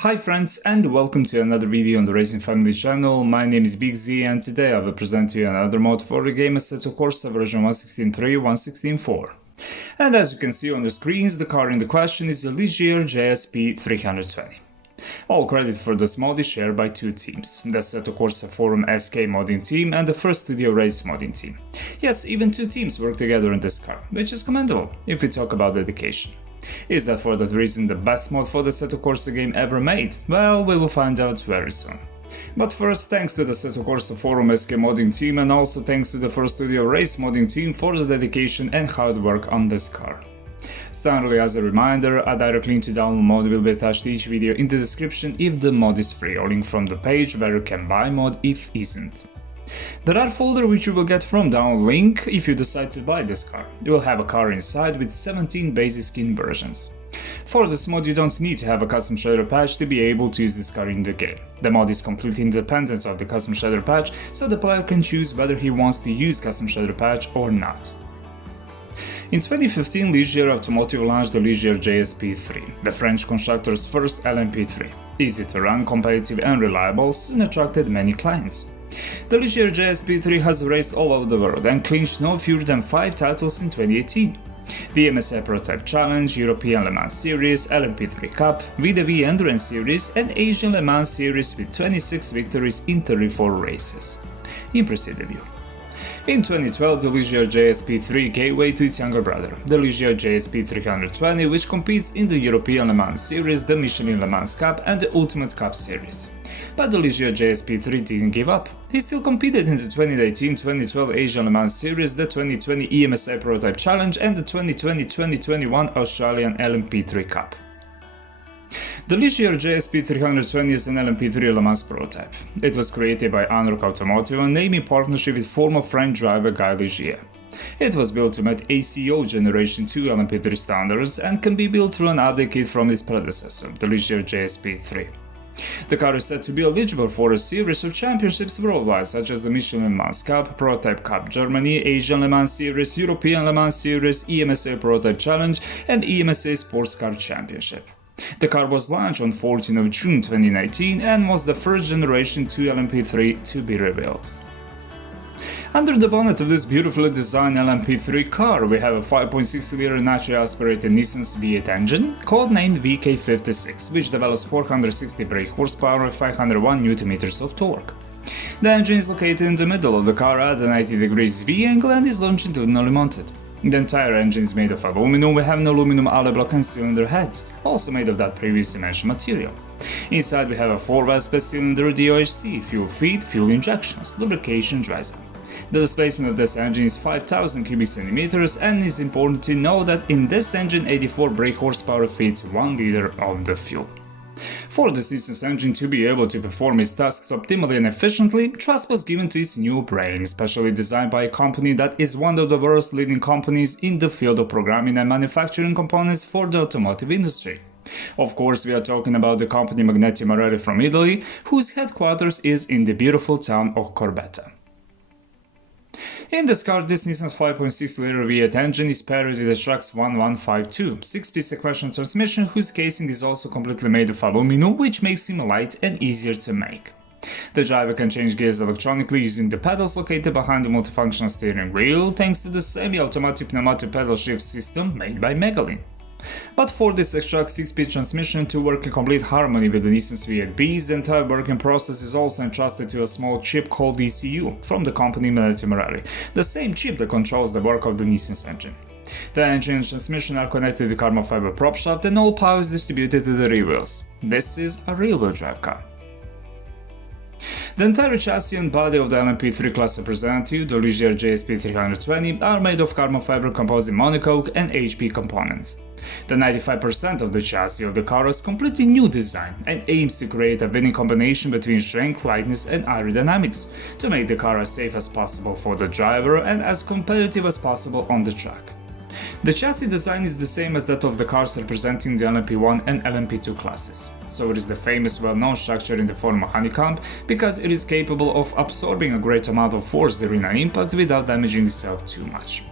Hi friends, and welcome to another video on the Racing Family channel. My name is Big Z, and today I will present to you another mod for the game Assetto Corsa version 1.16.3, 1.16.4. And as you can see on the screens, the car in the question is a LIGIER JSP320. All credit for this mod is shared by two teams, the Assetto Corsa Forum SK modding team and the First Studio Race modding team. Yes, even two teams work together on this car, which is commendable if we talk about dedication. Is that for that reason the best mod for the Assetto Corsa game ever made? Well, we will find out very soon. But first, thanks to the Assetto Corsa Forum SK modding team, and also thanks to the First Studio Race modding team for the dedication and hard work on this car. Standardly, as a reminder, a direct link to download mod will be attached to each video in the description if the mod is free, or link from the page where you can buy mod if isn't. The RAR folder which you will get from download link if you decide to buy this car. You will have a car inside with 17 basic skin versions. For this mod you don't need to have a custom shader patch to be able to use this car in the game. The mod is completely independent of the custom shader patch, so the player can choose whether he wants to use custom shader patch or not. In 2015, Ligier Automotive launched the Ligier JSP3, the French constructor's first LMP3. Easy to run, competitive and reliable, soon attracted many clients. The Ligier JSP3 has raced all over the world and clinched no fewer than 5 titles in 2018. The MSA Prototype Challenge, European Le Mans Series, LMP3 Cup, VDV Endurance Series and Asian Le Mans Series with 26 victories in 34 races. Impressive debut. In 2012, the Ligier JSP3 gave way to its younger brother, the Ligier JSP320, which competes in the European Le Mans Series, the Michelin Le Mans Cup and the Ultimate Cup Series. But the Ligier JSP3 didn't give up. He still competed in the 2018-2012 Asian Le Mans Series, the 2020 EMSA Prototype Challenge and the 2020-2021 Australian LMP3 Cup. The Ligier JSP320 is an LMP3 Le Mans prototype. It was created by Anrock Automotive and named in partnership with former French driver Guy Ligier. It was built to meet ACO Generation 2 LMP3 standards and can be built through an update kit from its predecessor, the Ligier JSP3. The car is said to be eligible for a series of championships worldwide, such as the Michelin Le Mans Cup, Prototype Cup Germany, Asian Le Mans Series, European Le Mans Series, EMSA Prototype Challenge and EMSA Sports Car Championship. The car was launched on 14 of June 2019 and was the first generation 2 LMP3 to be revealed. Under the bonnet of this beautifully designed LMP3 car, we have a 5.6-liter naturally aspirated Nissan's V8 engine, codenamed VK56, which develops 460 brake horsepower and 501 Nm of torque. The engine is located in the middle of the car at a 90 degrees V angle and is longitudinally mounted. The entire engine is made of aluminum. We have an aluminum alloy block and cylinder heads, also made of that previously mentioned material. Inside we have a 4-valve split cylinder DOHC, fuel feed, fuel injections, lubrication, dry zone. The displacement of this engine is 5000 cubic centimeters, and it's important to know that in this engine 84 brake horsepower feeds 1 liter of the fuel. For this Nissan's engine to be able to perform its tasks optimally and efficiently, trust was given to its new brain, specially designed by a company that is one of the world's leading companies in the field of programming and manufacturing components for the automotive industry. Of course, we are talking about the company Magneti Marelli from Italy, whose headquarters is in the beautiful town of Corbetta. In this car, this Nissan's 5.6-liter V8 engine is paired with the Trax 1152 6-speed sequential transmission, whose casing is also completely made of aluminum, which makes him light and easier to make. The driver can change gears electronically using the pedals located behind the multifunctional steering wheel, thanks to the semi-automatic pneumatic pedal shift system made by Megalin. But for this extra 6-speed transmission to work in complete harmony with the Nissan's V8Bs, the entire working process is also entrusted to a small chip called ECU from the company Magneti Marelli, the same chip that controls the work of the Nissan's engine. The engine and transmission are connected to the carbon fiber prop shaft and all power is distributed to the rear wheels. This is a rear-wheel drive car. The entire chassis and body of the LMP3 class representative, the Ligier JSP320, are made of carbon fiber composite monocoque and HP components. The 95% of the chassis of the car is completely new design and aims to create a winning combination between strength, lightness and aerodynamics to make the car as safe as possible for the driver and as competitive as possible on the track. The chassis design is the same as that of the cars representing the LMP1 and LMP2 classes, so it is the famous well-known structure in the form of honeycomb because it is capable of absorbing a great amount of force during an impact without damaging itself too much.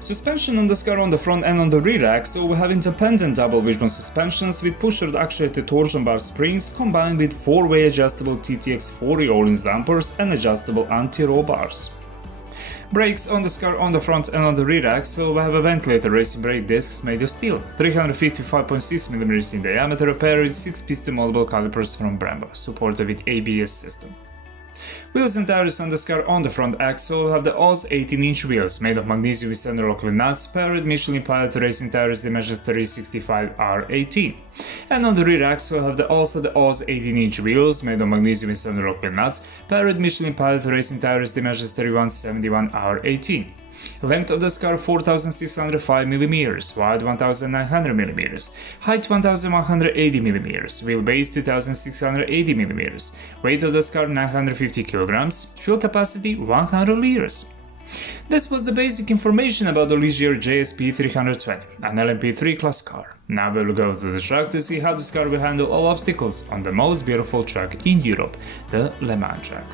Suspension on this car on the front and on the rear axle will have independent double wishbone suspensions with pusher actuated torsion bar springs combined with 4-way adjustable TTX40 Öhlins dampers and adjustable anti-roll bars. Brakes on this car on the front and on the rear axle will have a ventilator racing brake discs made of steel, 355.6mm in diameter, paired with 6-piston moldable calipers from Brembo, supported with ABS system. Wheels and tires on this car on the front axle will have the Oz 18-inch wheels made of magnesium with center locked nuts, paired with Michelin Pilot racing tires dimensions 365 R18. And on the rear axle will have also the Oz 18-inch wheels made of magnesium with center locked nuts, paired with Michelin Pilot racing tires dimensions 3171 R18. Length of this car 4605mm, wide 1900mm, height 1180mm, wheelbase 2680mm, weight of this car 950 kg, fuel capacity 100 liters. This was the basic information about the Ligier JSP320, an LMP3 class car. Now we'll go to the track to see how this car will handle all obstacles on the most beautiful track in Europe, the Le Mans track.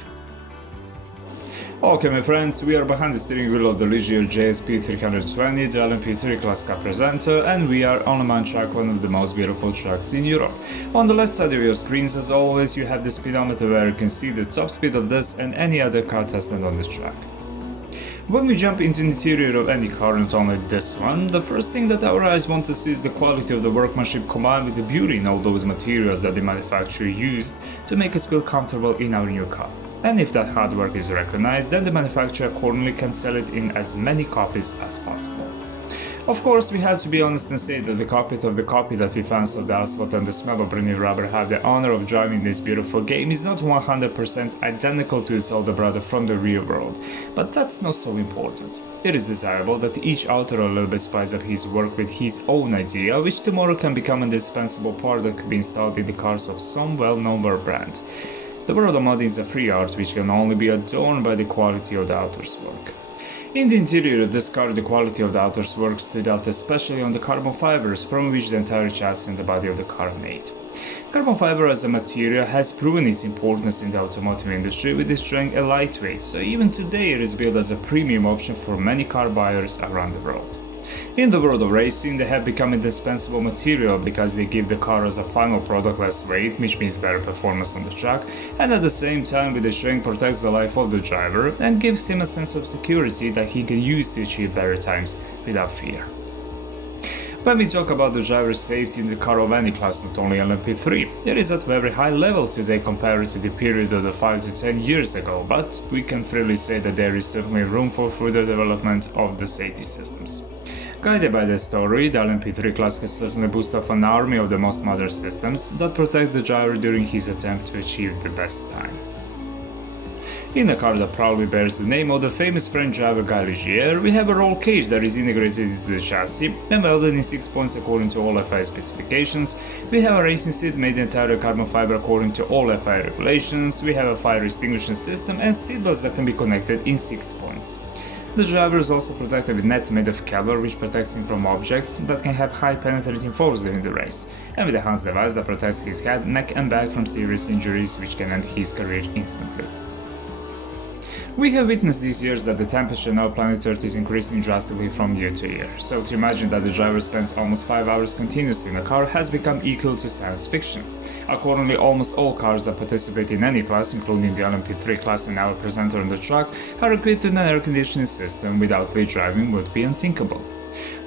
Okay my friends, we are behind the steering wheel of the Ligier JSP320, the LMP3 class car presenter, and we are on Le Mans track, one of the most beautiful tracks in Europe. On the left side of your screens, as always, you have the speedometer where you can see the top speed of this and any other car tested on this track. When we jump into the interior of any car, not only this one, the first thing that our eyes want to see is the quality of the workmanship combined with the beauty in all those materials that the manufacturer used to make us feel comfortable in our new car. And if that hard work is recognized, then the manufacturer accordingly can sell it in as many copies as possible. Of course, we have to be honest and say that the cockpit of the copy that we fans of the asphalt and the smell of brand new rubber have the honor of driving this beautiful game is not 100% identical to its older brother from the real world, but that's not so important. It is desirable that each author a little bit spice up his work with his own idea, which tomorrow can become an indispensable part that could be installed in the cars of some well-known brand. The world of modding is a free art which can only be adorned by the quality of the author's work. In the interior of this car, the quality of the author's work stood out especially on the carbon fibers from which the entire chassis and the body of the car are made. Carbon fiber as a material has proven its importance in the automotive industry with its strength and lightweight, so even today it is billed as a premium option for many car buyers around the world. In the world of racing, they have become indispensable material because they give the car as a final product less weight, which means better performance on the track, and at the same time with the strength protects the life of the driver and gives him a sense of security that he can use to achieve better times without fear. When we talk about the driver's safety in the car of any class, not only LMP3, it is at a very high level today compared to the period of the 5 to 10 years ago, but we can freely say that there is certainly room for further development of the safety systems. Guided by this story, the LMP3 class can certainly boast of an army of the most modern systems that protect the driver during his attempt to achieve the best time. In a car that proudly bears the name of the famous French driver Guy Ligier, we have a roll cage that is integrated into the chassis and welded in 6 points according to all FIA specifications. We have a racing seat made entirely of carbon fiber according to all FIA regulations. We have a fire extinguishing system and seatbelts that can be connected in 6 points. The driver is also protected with net made of Kevlar, which protects him from objects that can have high penetrating force during the race, and with a Hans device that protects his head, neck and back from serious injuries which can end his career instantly. We have witnessed these years that the temperature on our planet Earth is increasing drastically from year to year, so to imagine that the driver spends almost 5 hours continuously in a car has become equal to science fiction. Accordingly, almost all cars that participate in any class, including the LMP3 class and our presenter on the track, are equipped with an air conditioning system. Without which driving would be unthinkable.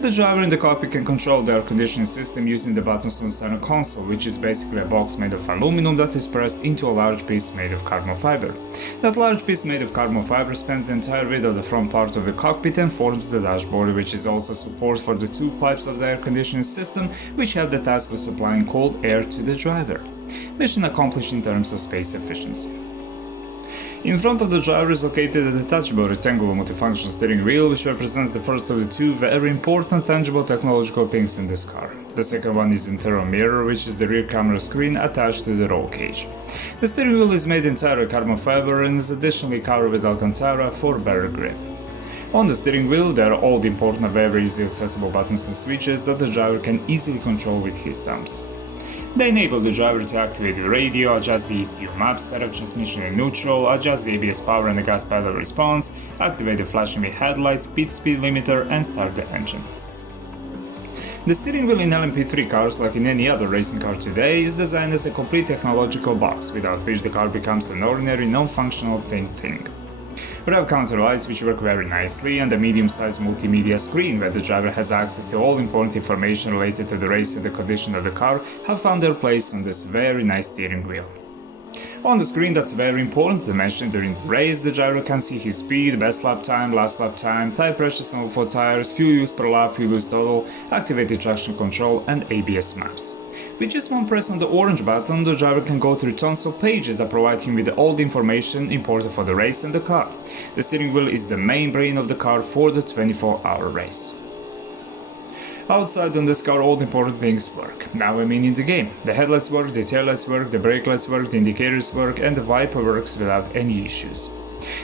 The driver in the cockpit can control the air conditioning system using the buttons on the center console, which is basically a box made of aluminum that is pressed into a large piece made of carbon fiber. That large piece made of carbon fiber spans the entire width of the front part of the cockpit and forms the dashboard, which is also support for the 2 pipes of the air conditioning system, which have the task of supplying cold air to the driver. Mission accomplished in terms of space efficiency. In front of the driver is located a detachable rectangular multifunction steering wheel, which represents the first of the 2 very important tangible technological things in this car. The second one is the internal mirror, which is the rear camera screen attached to the roll cage. The steering wheel is made entirely of carbon fiber and is additionally covered with Alcantara for better grip. On the steering wheel, there are all the important and very easily accessible buttons and switches that the driver can easily control with his thumbs. They enable the driver to activate the radio, adjust the ECU map, set up transmission in neutral, adjust the ABS power and the gas pedal response, activate the flashing headlights, speed limiter, and start the engine. The steering wheel in LMP3 cars, like in any other racing car today, is designed as a complete technological box, without which the car becomes an ordinary, non-functional thing. We have counter lights which work very nicely, and a medium-sized multimedia screen where the driver has access to all important information related to the race and the condition of the car have found their place on this very nice steering wheel. On the screen, that's very important to mention, during the race the driver can see his speed, best lap time, last lap time, tire pressure on for tires, fuel use per lap, fuel use total, activated traction control and ABS maps. With just one press on the orange button, the driver can go through tons of pages that provide him with all the information important for the race and the car. The steering wheel is the main brain of the car for the 24-hour race. Outside on this car, all the important things work. Now I mean in the game. The headlights work, the taillights work, the brake lights work, the indicators work, and the wiper works without any issues.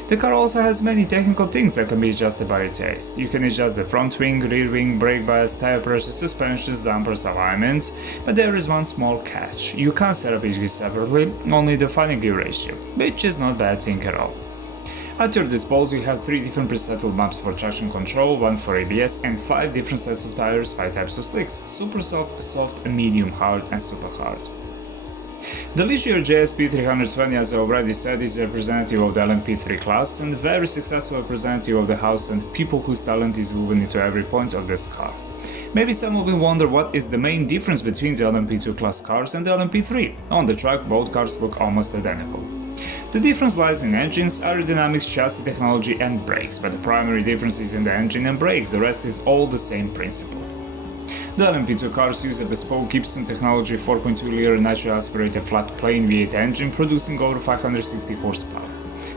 The car also has many technical things that can be adjusted by your taste. You can adjust the front wing, rear wing, brake bias, tire pressure, suspensions, dampers, alignment, but there is one small catch. You can't set up each gear separately, only the final gear ratio, which is not a bad thing at all. At your disposal, you have 3 different presettled maps for traction control, 1 for ABS, and 5 different sets of tires, 5 types of slicks: super soft, soft, medium hard, and super hard. The Ligier P320, as I already said, is a representative of the LMP3 class and a very successful representative of the house and people whose talent is woven into every point of this car. Maybe some will wonder what is the main difference between the LMP2 class cars and the LMP3. On the track, both cars look almost identical. The difference lies in engines, aerodynamics, chassis technology and brakes, but the primary difference is in the engine and brakes, the rest is all the same principle. The LMP2 cars use a bespoke Gibson technology 4.2-liter natural aspirated flat plane V8 engine producing over 560 horsepower.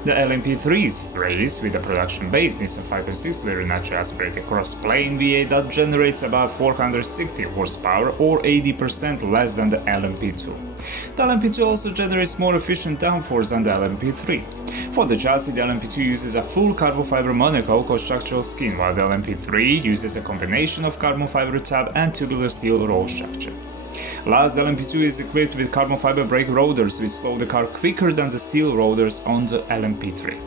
The LMP3s race with a production-based Nissan 5.6-liter natural aspirated cross-plane V8 that generates about 460 horsepower or 80% less than the LMP2. The LMP2 also generates more efficient downforce than the LMP3. For the chassis, the LMP2 uses a full carbon fiber monocoque structural skin, while the LMP3 uses a combination of carbon fiber tab and tubular steel roll structure. Last, the LMP2 is equipped with carbon fiber brake rotors which slow the car quicker than the steel rotors on the LMP3.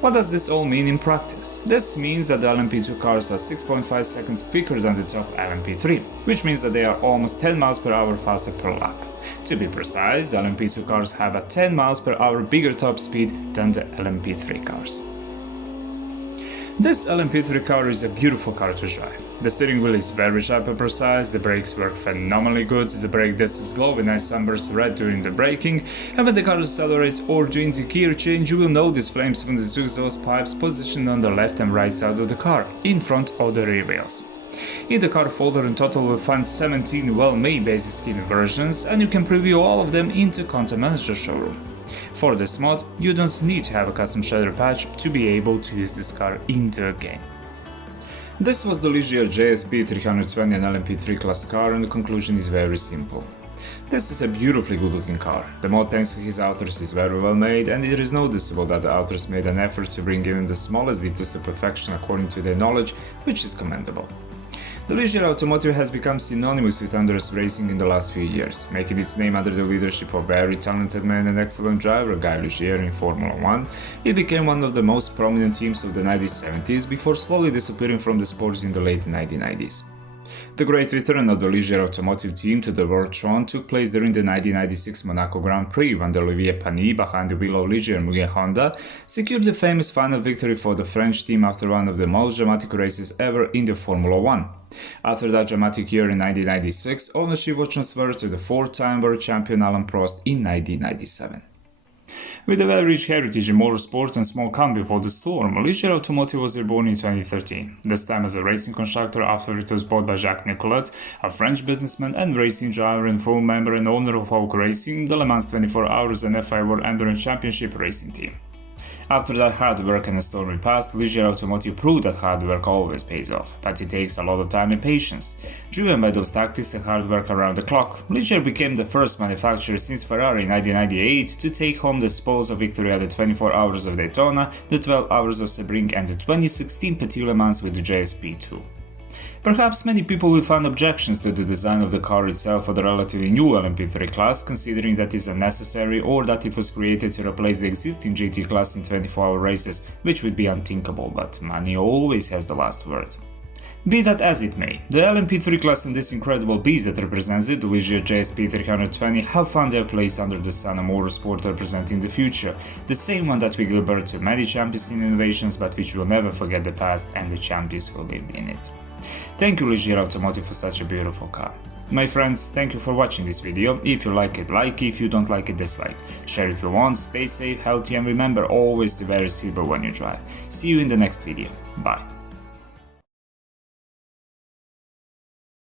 What does this all mean in practice? This means that the LMP2 cars are 6.5 seconds quicker than the top LMP3, which means that they are almost 10 miles per hour faster per lap. To be precise, the LMP2 cars have a 10 miles per hour bigger top speed than the LMP3 cars. This LMP3 car is a beautiful car to drive. The steering wheel is very sharp and precise, the brakes work phenomenally good, the brake discs glow with nice sunbursts red during the braking, and when the car accelerates or during the gear change you will notice flames from the two exhaust pipes positioned on the left and right side of the car, in front of the rear wheels. In the car folder in total you'll find 17 well-made basic skin versions, and you can preview all of them in the Content Manager showroom. For this mod, you don't need to have a custom shader patch to be able to use this car in the game. This was the Ligier P320 and LMP3 class car, and the conclusion is very simple. This is a beautifully good looking car. The mod, thanks to his authors, is very well made, and it is noticeable that the authors made an effort to bring even the smallest details to perfection according to their knowledge, which is commendable. The Ligier Automotive has become synonymous with endurance racing in the last few years, making its name under the leadership of very talented man and excellent driver Guy Ligier in Formula 1. It became one of the most prominent teams of the 1970s before slowly disappearing from the sports in the late 1990s. The great return of the Ligier Automotive team to the World Throne took place during the 1996 Monaco Grand Prix, when the Olivier Panis, behind the wheel of Ligier Mugen Honda, secured the famous final victory for the French team after one of the most dramatic races ever in the Formula 1. After that dramatic year in 1996, ownership was transferred to the 4-time world champion Alain Prost in 1997. With a very rich heritage in motorsport and small calm before the storm, Ligier Automotive was reborn in 2013, this time as a racing constructor after it was bought by Jacques Nicolet, a French businessman and racing driver and full member and owner of Hawk Racing, the Le Mans 24 Hours and FI World Endurance Championship racing team. After that hard work and a stormy past, Ligier Automotive proved that hard work always pays off, but it takes a lot of time and patience. Driven by those tactics and hard work around the clock, Ligier became the first manufacturer since Ferrari in 1998 to take home the spoils of victory at the 24 Hours of Daytona, the 12 Hours of Sebring and the 2016 Petit Le Mans with the JSP2. Perhaps many people will find objections to the design of the car itself for the relatively new LMP3 class, considering that it is unnecessary or that it was created to replace the existing GT class in 24-hour races, which would be unthinkable, but money always has the last word. Be that as it may, the LMP3 class and this incredible beast that represents it, the Ligier P320, have found their place under the sun of motorsport representing the future, the same one that will give birth to many champions in innovations, but which will never forget the past and the champions who lived in it. Thank you Ligier Automotive for such a beautiful car. My friends, thank you for watching this video. If you like it, like; if you don't like it, dislike. Share if you want, stay safe, healthy, and remember always to wear a seatbelt when you drive. See you in the next video. Bye.